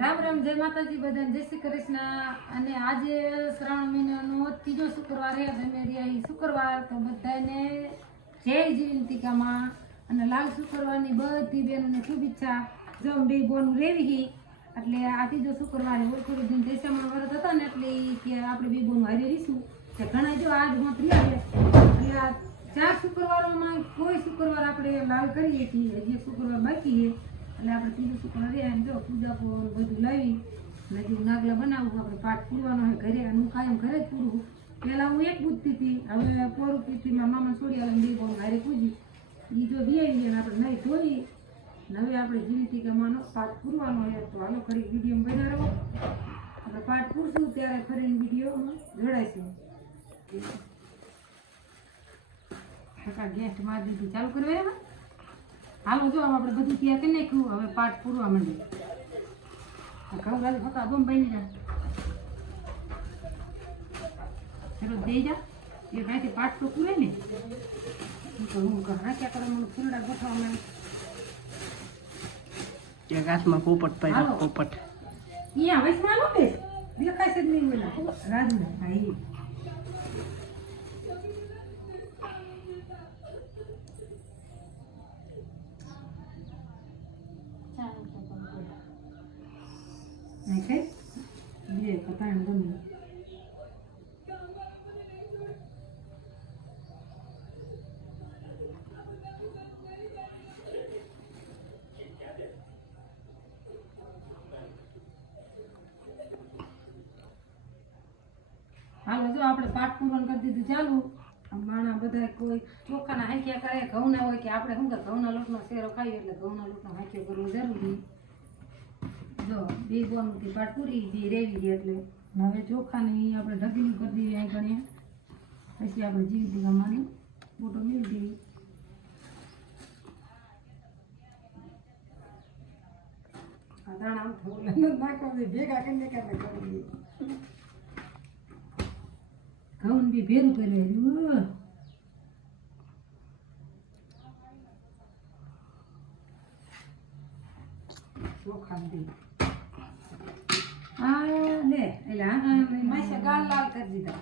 રામ રામ, જય માતાજી બધાને, જય શ્રી કૃષ્ણ. અને આજે શ્રાવણ મહિનાનો ત્રીજો શુક્રવાર છે. તમે રહ્યા શુક્રવાર તો બધાને જય જયંતિકામાં અને લાલ શુક્રવારની બધી બહેનોને શુભેચ્છા. જો બે બોનું રેવી એટલે આ ત્રીજો શુક્રવારે ઓળખોડી દિન દેશામાં વ્રત હતા ને એટલે કે આપણે બે બોનું હારે રહીશું. કે ઘણા જો આજ મત રહ્યા એટલે આ 4 શુક્રવારોમાં કોઈ શુક્રવાર આપણે લાલ કરીએ છીએ. હજી શુક્રવાર બાકી છે એટલે આપણે ત્રીજો શુક્રવાર રહ્યા જો પૂજા બધું લાવી નજીક નાગલા બનાવવું. આપણે પાઠ પૂરવાનો હોય ઘરે અને હું કાયમ ઘરે જ પૂરું. પહેલાં હું એક પૂજતી હતી, હવે પોરું પીતી મામા છોડી આવે બે બોનું હારે પૂજી એ જો બી આવી અને આપણે નહીં ધોઈ હવે આપણે જીવતિકામાંનો પાઠ પૂરવાનો હોય તો હાલો ખરી વિડીયો બન્યા રહો. આપણે પાઠ પૂરશું ત્યારે ફરી વિડીયોમાં જોડાઈશું. ગેસ્ટ મારી દીધી ચાલુ કરવા એમાં હાલો જો આપણે બધું તૈયાર કરી નાખ્યું. હવે પાઠ પૂરવા માંડીએ. ઘઉં રાજ ફકા બમ બની જા ચલો દઈ જા એ ભાઈથી પાઠ તો પૂરે ને હું ઘણા ક્યાં કરે મને ફૂલડા ગોઠવા માંડે. એક હાથમાં પોપટ પાડ્યો પોપટ અહીંયા વૈષ્ણવ નો બેસ દેખાય છે જ નહીં બોલા રાજુ ભાઈ Okay. Dia kata yang dulu. હાલો જો આપણે પાઠ પૂર્ણ કરી દીધું ચાલુ. માણા બધા કોઈ ચોખાના હાંક્યા કરે ઘઉંના હોય કે આપણે શું કે ઘઉંના લોટનો શેરો ખાઈએ એટલે ઘઉંના લોટનો હાંક્યો કરવો જરૂરી. જો બે બોનથી પાઠ પૂરી બે રેવી છે એટલે હવે ચોખાની આપણે ઢગલી કરી દઈએ અહીં ગણીએ પછી આપણે જીવતિકામાંનો ફોટો મેળવી દેવી. આ દાણા નાખવા ભેગા કરીને કરી ઘઉં બી ભેરું કર્યું ચોખા દે લે એટલે માસા ગાલ લાલ કરી દીધા.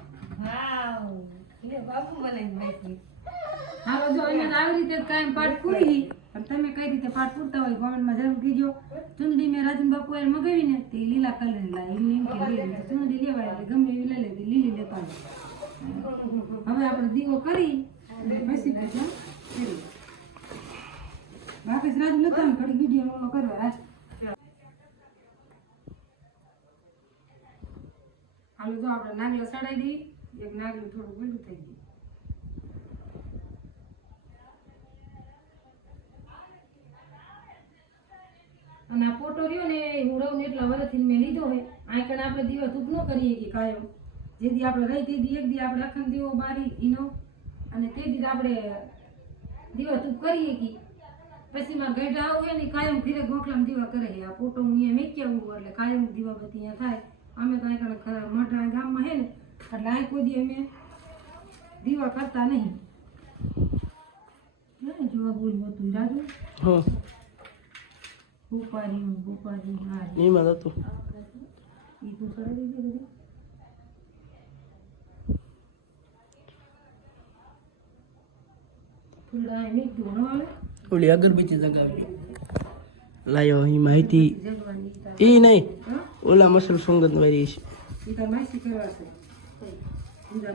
હાલો જો અહીંયા આવી રીતે કાયમ પાઠ પૂરી પણ તમે કઈ રીતે પાઠ પૂરતા હોય કોમેન્ટમાં જરૂર કીજો. ચુંદડી મેં રાજન બાપુ એ મગાવી ને તે લીલા કલર લાવી એમ કે ચુંદડી લેવાય એટલે ગમે એવી લઈ લેતી લીલી લેતા. હવે આપણે દીવો કરી બેસી પછી બાકી રાજુ લેતા ને ઘડી વિડીયો ઓલો કરવા. હાલો જો આપણે નાગલો સડાઈ દઈએ. એક નાગલું થોડું ગોલું થઈ ગયું અને આ પોટો રહ્યો ને હું રહું ને એટલા વર્ષથી મેં લીધો હોય. આ કણ આપણે દીવા ધૂપ ન કરીએ કે કાયમ જેથી આપણે રહી તે દી એક દી આપણે અખંડ દીવો બારી ઈનો અને તે દી આપણે દીવા ધૂપ કરીએ કે પછી માં ગઢા આવું હોય ને કાયમ ફીરે ગોખલામાં દીવા કરે. આ પોટો હું અહીંયા મેકી આવું એટલે કાયમ દીવા બધી અહીંયા થાય. અમે તો અહીં મઢા ગામમાં હે ને એટલે અહીં કોઈ દી અમે દીવા કરતા નહીં. જોવા બોલ્યું હતું રાજુ ભૂપારી હા એમાં હતું એ તો સડાવી દીધું બધું. ફૂલડા એ મીઠું ભણવાને ઓલી અગરબત્તી જગાવી લાયો અહીં માહિતી એ નહીં ઓલા મસલ સુંગંધ વાળી છે એ તો માહિતી કરવા છે પૂજા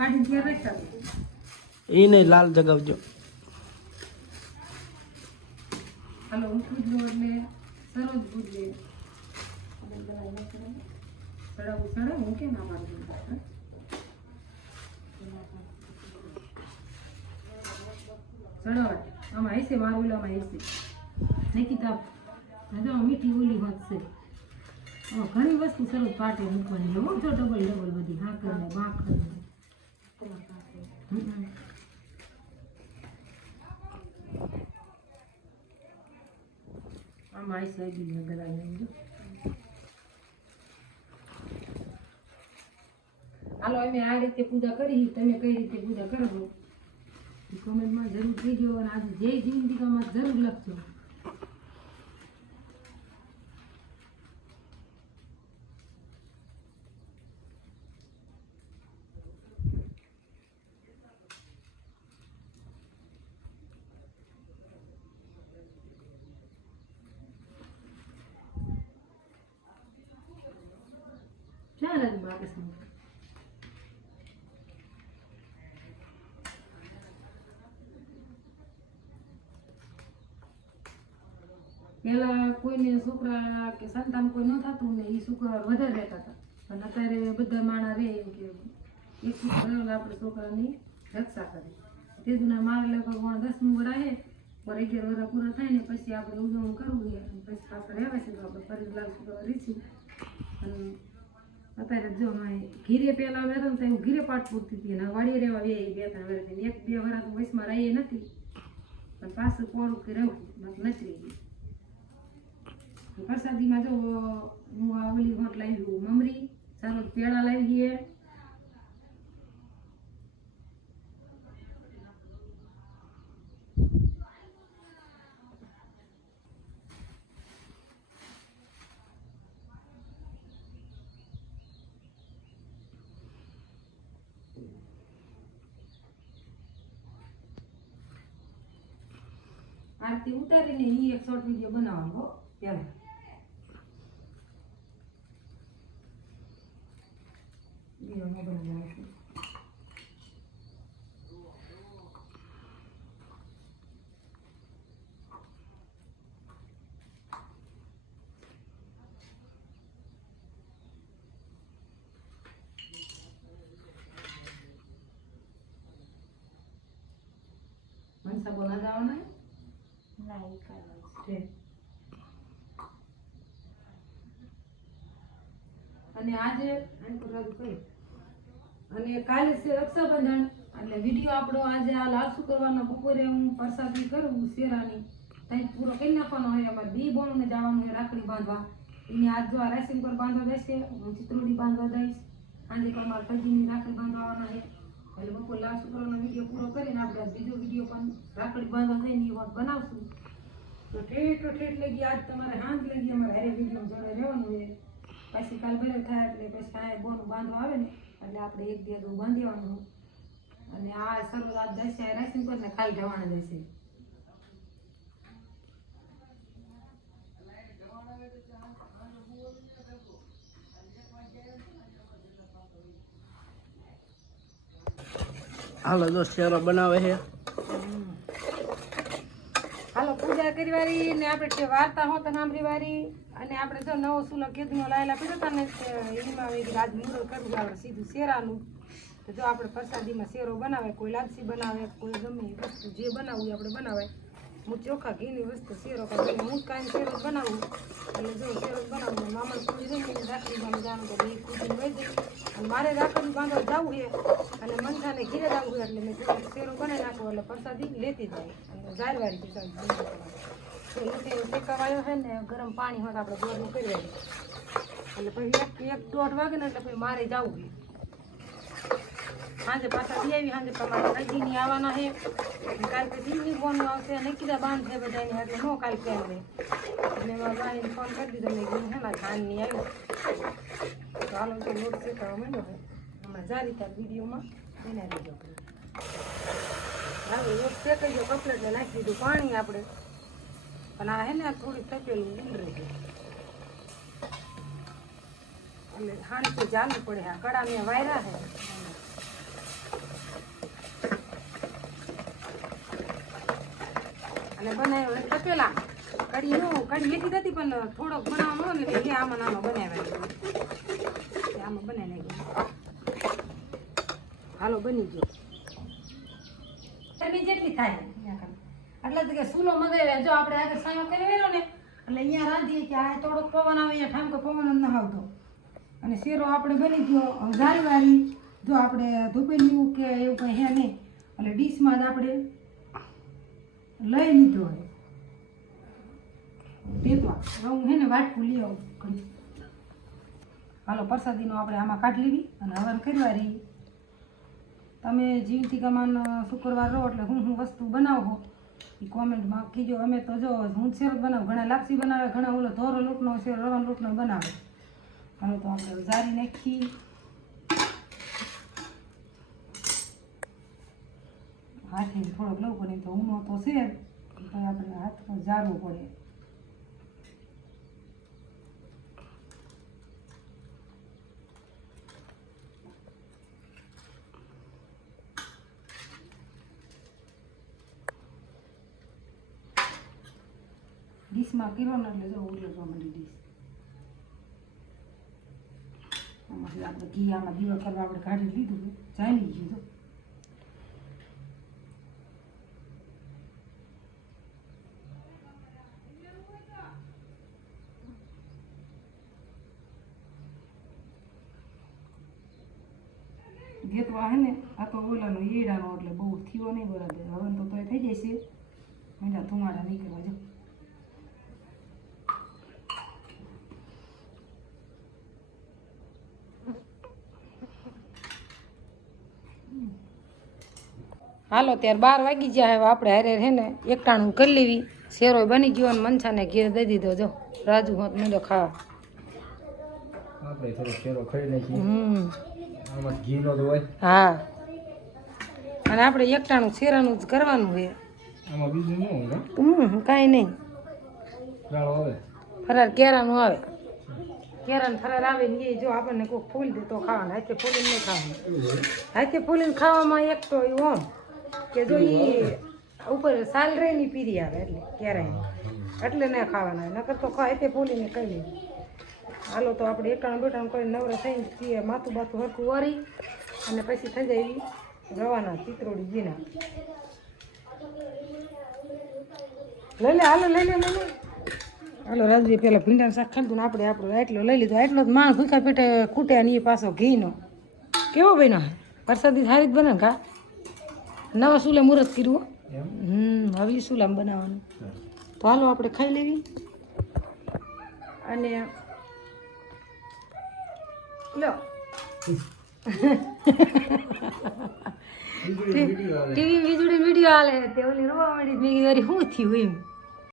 કાઢીને તૈયાર રાખતા એ નહીં લાલ જગાવજો. હાલો હું પૂજલો એટલે સરોજ પૂજલે ચડાવું હું કેમ અમારું ચડાવટ આમાં હશે મારું ઓલામાં હશે નહીં કિતાબ જો મીઠી ઓલી વાત છે. ઘણી વસ્તુ સરસ પાટે મૂકવાની લો જો ડબલ બધી હાકર ને બાખર ને આમાં હશે બી ગલાઈ. હાલો અમે આ રીતે પૂજા કરી. તમે કઈ રીતે પૂજા કરો કોમેન્ટમાં જરૂર કહેજો અને આજે જય જયંતિકામાં જરૂર લખજો. ઘણા જ બાકી છે. પેલા કોઈને છોકરા કે સંતાન કોઈ ન થતું ને એ શુક્રવાર વધારે રહેતા હતા, પણ અત્યારે બધા માણા રહે એમ કે એક શુક્રવાર આપણે છોકરાની રક્ષા કરે. તે જૂના મારે લગભગ 10મું વરાય પર 11 વર્ષ પૂરા થાય ને પછી આપણે ઉજવણી કરવું છે અને પછી પાછળ રહેવા છે તો આપણે ફરી લાલ શુક્રવાર રીશું. અને અત્યારે જો ઘીરે પેલા વેતન તો હું ઘીરે પાઠ પૂરતી હતી અને વાડીએ રહેવા બે 2-3 વર્ષથી 1-2 વર્ષ વયસમાં રહીએ નથી, પણ પાછું પોરું કે રહું નથી રહી. પ્રસાદીમાં જો હું આ ઓલી હોટ લાવી મમરી સારો પેડા લાવી દઈએ. આરતી ઉતારીને ઈ એક શોર્ટ વિડીયો બનાવવાનો હો પેલા. મનસા બોલા જવાના અને આજે અને કાલે છે રક્ષાબંધન એટલે વિડીયો આપણો આજે આ લાલ શુક્રવારના બપોરે હું પ્રસાદી કરું શેરાની ત્યાં પૂરો કરી નાખવાનો હોય. અમારે બી બોનને જવાનું હોય રાખડી બાંધવા, એને આજ જો આ રાઈસિંગ પર બાંધવા દેશે, હું ચિત્રોડી બાંધવા દઈશ. આજે તો અમારે કજીની રાખડી બાંધવાના છે એટલે બપોર લાલ શુક્રવારનો વિડીયો પૂરો કરીને આપણે બીજો વિડીયો પણ રાખડી બાંધવા થઈને એ વાત બનાવશું. તો ઠેઠ લગી આજ તમારે હાંજ લગી અમારે હારે વિડીયો જોડે રહેવાનું હોય. પછી કાલ ભલે થાય એટલે પછી આ બોનું બાંધવા આવે ને એટલે આપણે 1-2 દો બાંધી દેવાનું. અને આ સર્વ આજ દશે રાઈસિંગ કરીને ખાઈ જવાના જશે. હાલો જો શેરો બનાવે છે. હાલો પૂજા કરી વાળી ને આપણે વાર્તા હોતા સાંભળી વાળી અને આપણે જો નવો સુલો કેદનો લાયેલા પીધો હતા ને એમાં આજ મુહૂર્ત કરવું આપણે સીધું શેરાનું. તો જો આપણે પ્રસાદીમાં શેરો બનાવે, કોઈ લાપસી બનાવે, કોઈ ગમે વસ્તુ જે બનાવવું આપણે બનાવે. હું ચોખા ઘીની વસ્તુ શેરો કરું, હું કાંઈ શેરો બનાવું એટલે જો શેરો બનાવું મામા પૂરી જઈને રાખડી બાંધવા જવાનું તો એ કુદીને વહી જાય અને મારે રાખડી બાંધવા જવું છે અને મનસાને ઘીરે જવું છે એટલે મેં થોડોક શેરો બનાવી નાખો એટલે પ્રસાદી લેતી જાય અને જારવારી પ્રસાદી શેકાવાયો છે ને ગરમ પાણી હોય આપણે ગોળનું કરી એટલે પછી 1-1:30 વાગે ને એટલે પછી મારે જવું છે. સાંજે પાછા બી આવી, સાંજે તમારે રજીની આવવાના છે કાલ પછી ઈ ફોન આવશે અને કીધા બાંધ છે બધાને એટલે નો કાલ કેમ રહે એટલે એમાં ભાઈને ફોન કરી દીધો મેં કીધું હે ને ખાંડની આવી તો હાલો તો લોટ શેકાવા માંડ્યો છે હમણાં જારી તાર વિડીયોમાં બનાવી દીધો. હવે લોટ શેકાઈ ગયો કપલેટ ને નાખી દીધું પાણી આપણે પણ આ હે ને થોડીક તપેલું ઉંડરી ગયું એટલે હાંડથી ચાલવું પડે. આ કડા મેં વાયરા છે અને બનાવ્યો તપેલા કડી લીધી હતી પણ થોડોક બનાવવાનો ને એટલે આમાં નાનો બનાવ્યા આમાં બનાવી નાખ્યો. હાલો બની ગયો જેટલી થાય એટલે કે સૂલો મગાવ્યા જો આપણે આગળ સાયો કરેલો ને એટલે અહીંયા રાંધીએ કે આ થોડોક પવન આવે અહીંયા ઠામકો પવન ન આવતો અને શેરો આપણે બની ગયો જાળવાળી. જો આપણે ધોપેલું કે એવું કંઈ હે નહીં એટલે ડીશમાં જ આપણે લઈ લીધો હોય ટેપવા. હું હે ને વાટકું લઈ આવું ઘણી. હાલો પ્રસાદીનો આપણે આમાં કાઢી લેવી અને હવન કરવા રહી. તમે જીવતી કમાન શુક્રવાર રહો એટલે હું વસ્તુ બનાવો એ કોમેન્ટમાં કીજો. અમે તો જો હું શેરો બનાવું, ઘણા લાપસી બનાવે, ઘણા ઓલો ધોરો લોટનો શેરો રવાનો લોટનો બનાવે. હવે તો આપણે જારી નાખી હાથે થોડોક લઉં પડે તો ઊનો તો છે તો આપણે હાથમાં જારવું પડે. ડીશમાં કર્યો ને એટલે જો ઉડવા માંડી ડીશ. આમાંથી આપણે ઘી આમાં દીવા કરવા આપણે કાઢી લીધું ચાલી ગયું તો. ગેતવા હે ને આ તો ઓલાનો ઈડાનો એટલે બહુ થયો નહીં બરાબર. હવે તો તોય થઈ જશે. મેંડા ધુમાડા નીકળવા જો. હાલો ત્યારે 12 વાગી ગયા. હવે આપણે હારે હે ને એકટાણું કરી લેવી. શેરોય બની ગયો ને મનસાને ઘેર દઈ દીધો જો. રાજુ હોત મેંડો ખાવા. આપણે થોડો શેરો ખાઈ નાખીએ. આમાં ઘી નો હોય. હા અને આપણે એકટાણું શેરાનું જ કરવાનું છે. આમાં બીજું ન હોય. કાંઈ નહીં. રાળો આવે. ફરાર કેરાનું આવે. કેરાનું ફરાર આવે ને એ જો આપણને કોઈ ફૂલ દે તો ખાવાનું. હાથે ફૂલીને નહીં ખાવાનું. હાથે ફૂલીને ખાવામાં એક તો એવું આમ કે જો એ ઉપર સાલ રહીની પીરી આવે એટલે કેરાય એટલે ના ખાવાના. નકર તો હાથે ફૂલીને ખાઈ લે. હાલો તો આપણે એકાણું બેટાણું કરીને નવરા થઈને પીએ માથું બાથું હરખું વારી અને પછી થઈ જાય રવાના ચિત્રોડી જીના. લઈ લે હાલો લઈ લે લઈ લે. હાલો રાજવી પેલા ભીંડાનું શાક ખાધું ને આપણે આપણો એટલો લઈ લીધો. એટલો જ માણ ભૂખા પેટે કૂટે અને એ પાછો ઘીનો કેવો બન્યો હે. વરસાદી સારી જ બને ને કા. નવા ચૂલે મુહૂર્ત કર્યું. હવે ચૂલામાં બનાવવાનું. તો હાલો આપણે ખાઈ લેવી. અને લો ટીવી વીજળી વિડીયો હાલે તે ઓલી રોવા માંડી મેં કીધું શું થયું એમ.